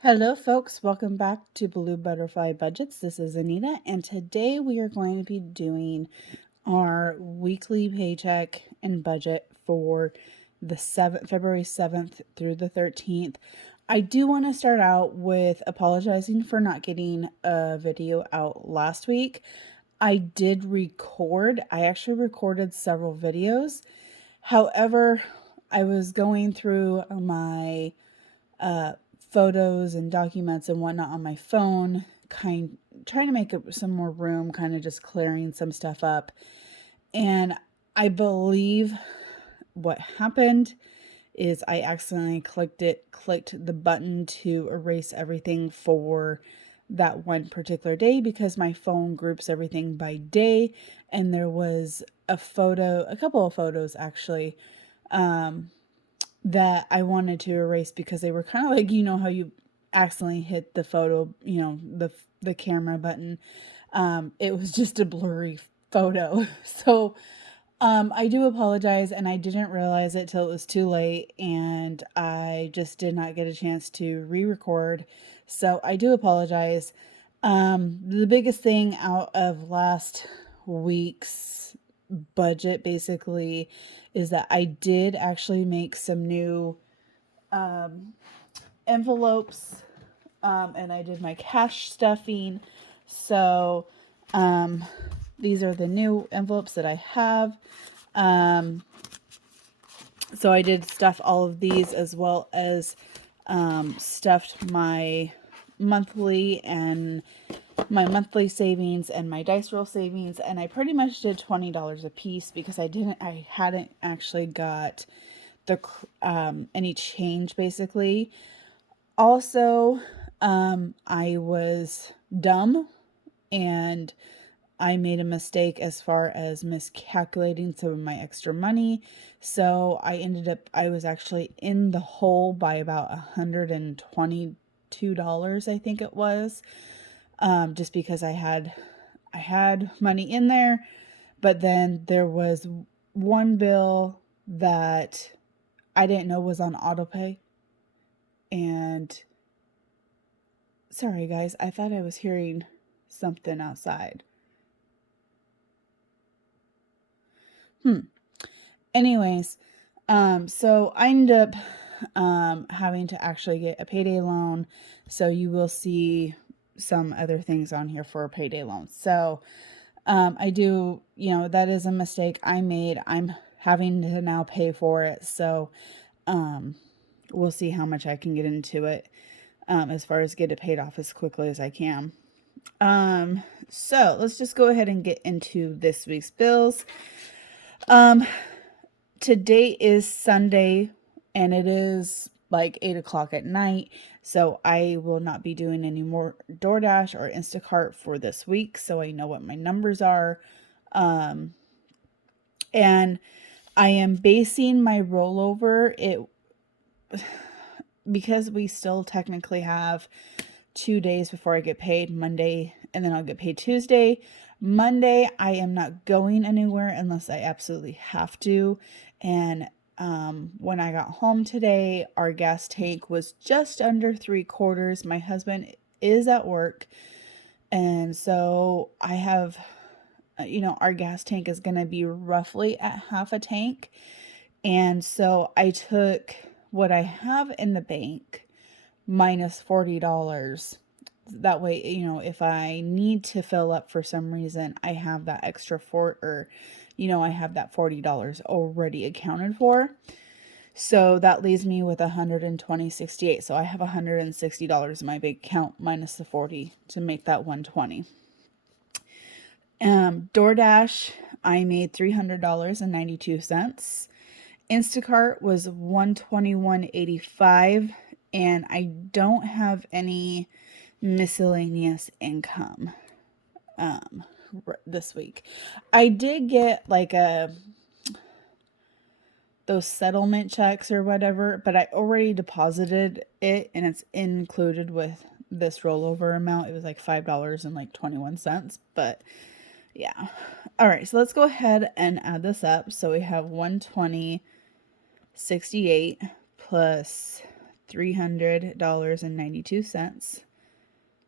Hello folks, welcome back to Blue Butterfly Budgets. This is Anita, and today we are going to be doing our weekly paycheck and budget for the February 7th through the 13th. I do want to start out with apologizing for not getting a video out last week. I did record. I actually recorded several videos. However, I was going through my photos and documents and whatnot on my phone, trying to make some more room, kind of just clearing some stuff up. And I believe what happened is I accidentally clicked the button to erase everything for that one particular day because my phone groups everything by day, and there was a couple of photos actually, that I wanted to erase because they were kind of like, how you accidentally hit the photo, the camera button. It was just a blurry photo. So I do apologize, and I didn't realize it till it was too late, and I just did not get a chance to re-record. So I do apologize. The biggest thing out of last week's budget basically is that I did actually make some new envelopes, and I did my cash stuffing. So these are the new envelopes that I have. So I did stuff all of these, as well as stuffed my monthly savings and my dice roll savings, and I pretty much did $20 a piece because I hadn't actually got the any change basically. Also, I was dumb and I made a mistake as far as miscalculating some of my extra money. So I was actually in the hole by about $122, I think it was. Just because I had money in there, but then there was one bill that I didn't know was on autopay. And sorry guys, I thought I was hearing something outside. Anyways, so I ended up having to actually get a payday loan. So you will see some other things on here for a payday loan. So I do, that is a mistake I made. I'm having to now pay for it. So we'll see how much I can get into it, as far as get it paid off as quickly as I can. So let's just go ahead and get into this week's bills. Today is Sunday, and it is like 8 o'clock at night, so I will not be doing any more DoorDash or Instacart for this week, so I know what my numbers are. And I am basing my rollover because we still technically have 2 days before I get paid, Monday, and then I'll get paid Tuesday. Monday, I am not going anywhere unless I absolutely have to. And when I got home today, our gas tank was just under 3/4. My husband is at work, and so I have, our gas tank is going to be roughly at half a tank. And so I took what I have in the bank minus $40. That way, if I need to fill up for some reason, I have that extra I have that $40 already accounted for. So that leaves me with $120.68. So I have $160 in my bank account minus the 40 to make that 120. DoorDash, I made $300.92. Instacart was $121.85, and I don't have any miscellaneous income this week. I did get like those settlement checks or whatever, but I already deposited it, and it's included with this rollover amount. It was like $5.21, but yeah. All right, so let's go ahead and add this up. So we have 120.68 plus $300.92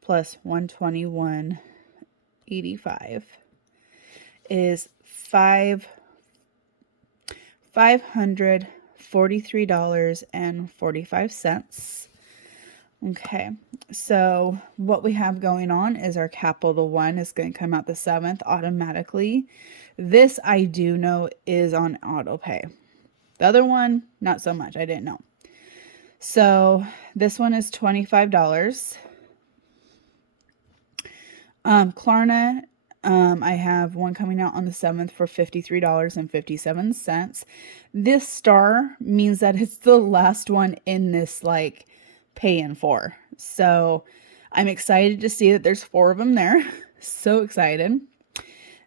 plus $121.85 is $543.45. Okay, so what we have going on is our capital one is going to come out the 7th automatically. This I do know is on auto pay. The other one, not so much. I didn't know. So this one is $25. Klarna, I have one coming out on the 7th for $53.57. This star means that it's the last one in this like pay in for. So I'm excited to see that there's 4 of them there. So excited.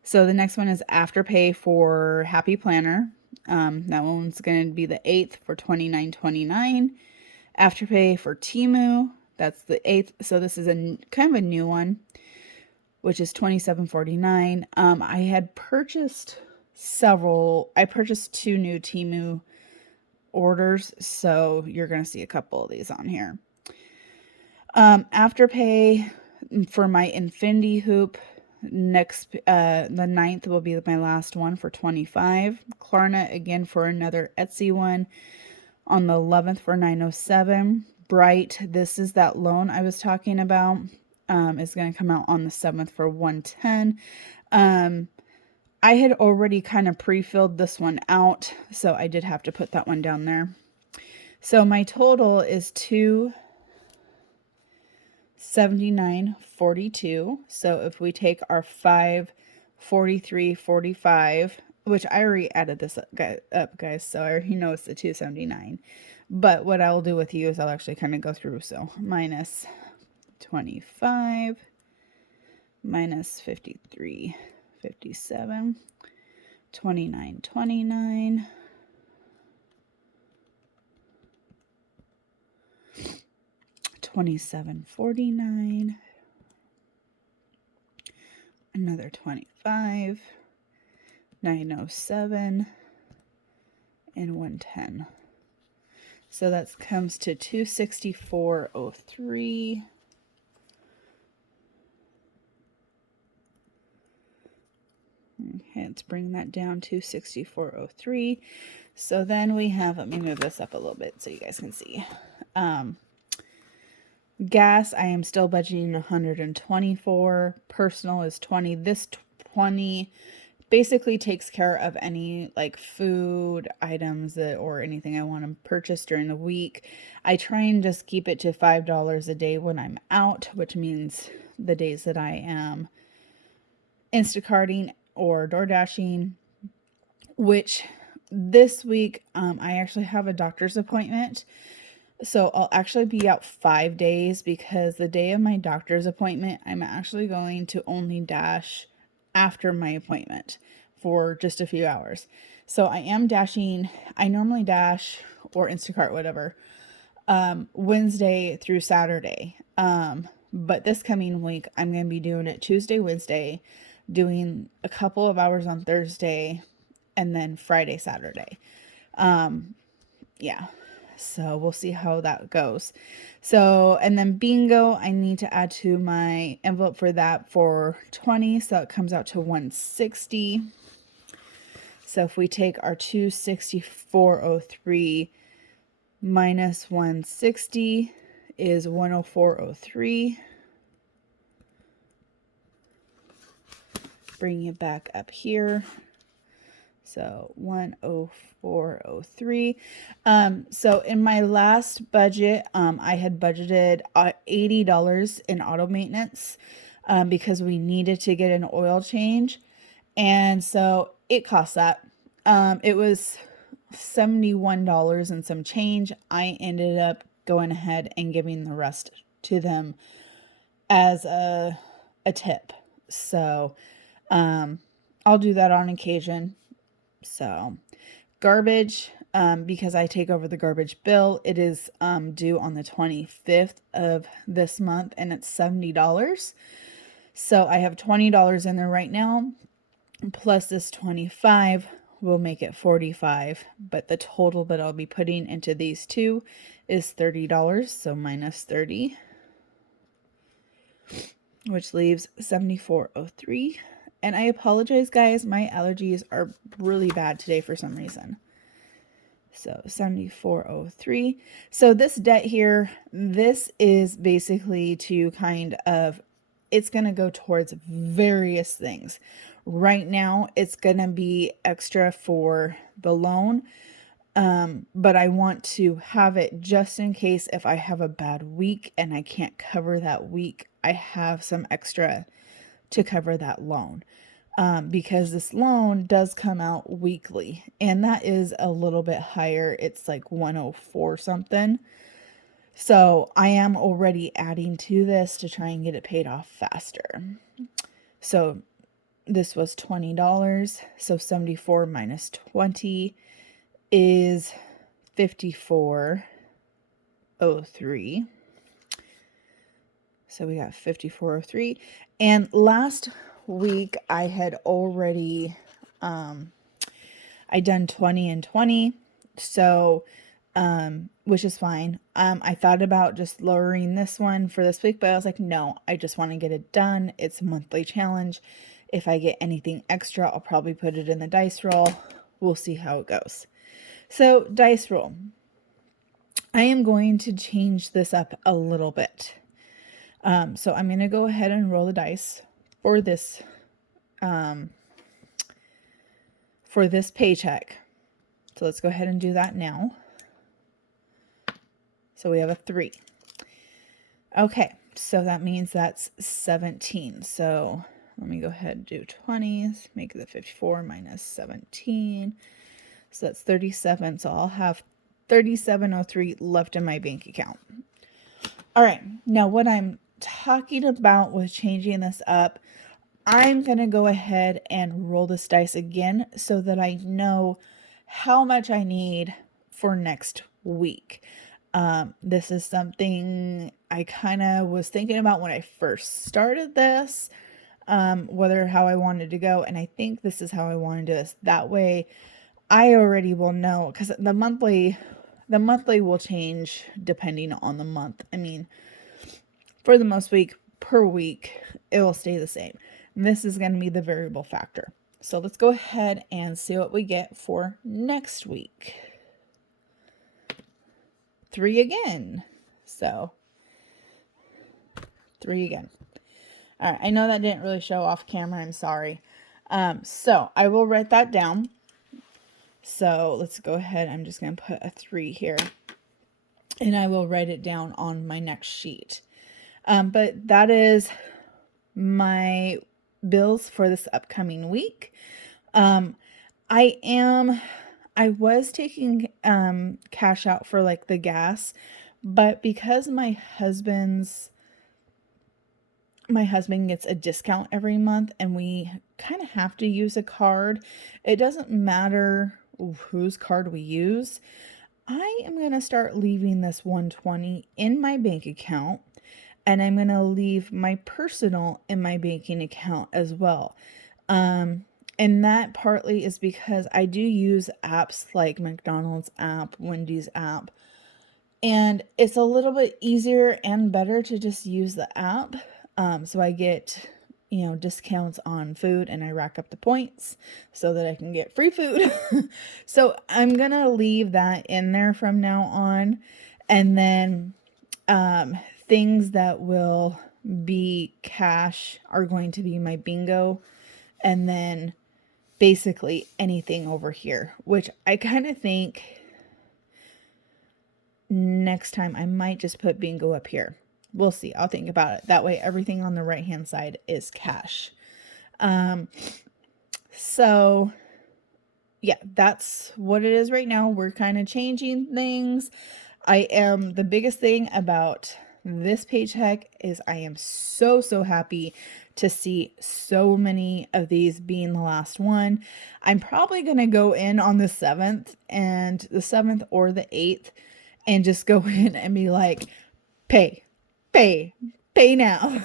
So the next one is Afterpay for Happy Planner. That one's going to be the 8th for $29.29. Afterpay for Temu, that's the 8th. So this is a kind of a new one, which is $27.49. I had purchased I purchased 2 new Temu orders, so you're going to see a couple of these on here. Afterpay for my Infinity hoop, the 9th will be my last one for $25. Klarna again for another Etsy one on the 11th for $9.07. Bright, this is that loan I was talking about, is going to come out on the 7th for $110. I had already kind of pre-filled this one out, so I did have to put that one down there. So my total is $279.42. So if we take our $543.45, which I already added this up, guys, so I already know it's the $279. But what I'll do with you is I'll actually kind of go through. So minus 25 minus 53.57, 29.29, 27.49, another 25, 907, and 110. So that comes to 264.03. Okay, let's bring that down to 64.03. So then we have, let me move this up a little bit so you guys can see. Gas, I am still budgeting 124. Personal is 20. This 20 basically takes care of any like food items or anything I want to purchase during the week. I try and just keep it to $5 a day when I'm out, which means the days that I am Instacarting or DoorDashing, which this week I actually have a doctor's appointment. So I'll actually be out 5 days because the day of my doctor's appointment, I'm actually going to only dash after my appointment for just a few hours. So I am dashing, I normally dash or Instacart, whatever, Wednesday through Saturday. But this coming week, I'm going to be doing it Tuesday, Wednesday, doing a couple of hours on Thursday, and then Friday, Saturday. Yeah. So we'll see how that goes. So, and then bingo, I need to add to my envelope for that for 20. So it comes out to 160. So if we take our 264.03 minus 160 is 104.03. Bring it back up here. So 104.03. So in my last budget, I had budgeted $80 in auto maintenance because we needed to get an oil change. And so it cost that. It was $71 and some change. I ended up going ahead and giving the rest to them as a tip. So I'll do that on occasion. So garbage, because I take over the garbage bill, it is due on the 25th of this month and it's $70. So I have $20 in there right now, plus this 25, will make it $45, but the total that I'll be putting into these two is $30, so minus 30, which leaves $74.03. And I apologize, guys, my allergies are really bad today for some reason. So $74.03. So this debt here, this is basically to kind of, it's going to go towards various things. Right now, it's going to be extra for the loan, but I want to have it just in case if I have a bad week and I can't cover that week, I have some extra to cover that loan. Because this loan does come out weekly, and that is a little bit higher. It's like 104 something. So I am already adding to this to try and get it paid off faster. So this was $20. So 74 minus 20 is 54.03. So we got 54.03. And last week I had already I done 20 and 20, so which is fine. I thought about just lowering this one for this week, but I was like, no, I just want to get it done. It's a monthly challenge. If I get anything extra, I'll probably put it in the dice roll. We'll see how it goes. So dice roll, I am going to change this up a little bit. So I'm going to go ahead and roll the dice for this paycheck. So let's go ahead and do that now. So we have a 3. Okay, so that means that's 17. So let me go ahead and do 20s, make the 54 minus 17. So that's 37. So I'll have 37.03 left in my bank account. All right, now what I'm talking about with changing this up, I'm going to go ahead and roll this dice again so that I know how much I need for next week. This is something I kind of was thinking about when I first started this, how I wanted to go. And I think this is how I want to do this. That way I already will know, because the monthly will change depending on the month. I mean, for the most week per week, it will stay the same. And this is going to be the variable factor. So let's go ahead and see what we get for next week. 3 again. So 3 again. All right. I know that didn't really show off camera. I'm sorry. So I will write that down. So let's go ahead. I'm just going to put a 3 here, and I will write it down on my next sheet. But that is my bills for this upcoming week. I was taking cash out for like the gas, but because my husband gets a discount every month and we kind of have to use a card, it doesn't matter whose card we use. I am going to start leaving this 120 in my bank account, and I'm going to leave my personal in my banking account as well. And that partly is because I do use apps like McDonald's app, Wendy's app, and it's a little bit easier and better to just use the app. So I get, discounts on food, and I rack up the points so that I can get free food. So I'm going to leave that in there from now on. And then, things that will be cash are going to be my bingo, and then basically anything over here, which I kind of think next time I might just put bingo up here. We'll see. I'll think about it. That way everything on the right hand side is cash. So yeah, that's what it is right now. We're kind of changing things. The biggest thing about this paycheck is I am so happy to see so many of these being the last one. I'm probably going to go in on the 7th or the 8th and just go in and be like, pay now.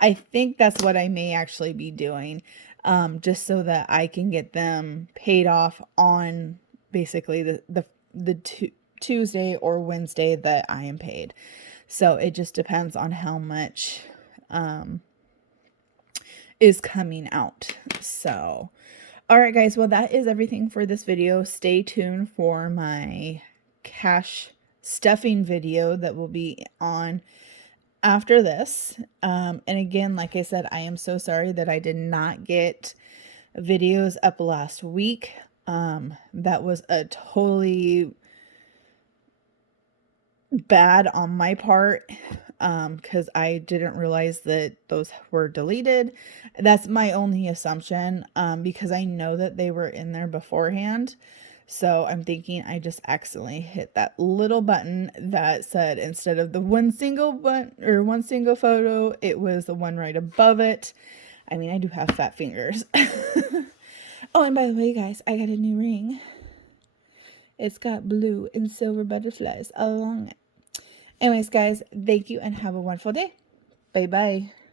I think that's what I may actually be doing. just so that I can get them paid off on basically the Tuesday or Wednesday that I am paid. So it just depends on how much is coming out. So, all right, guys. Well, that is everything for this video. Stay tuned for my cash stuffing video that will be on after this. And again, like I said, I am so sorry that I did not get videos up last week. That was a totally bad on my part, because I didn't realize that those were deleted. That's my only assumption, because I know that they were in there beforehand. So I'm thinking I just accidentally hit that little button that said, instead of the one single button or one single photo, it was the one right above it. I mean, I do have fat fingers. Oh, and by the way, guys, I got a new ring. It's got blue and silver butterflies along it. Anyways, guys, thank you and have a wonderful day. Bye-bye.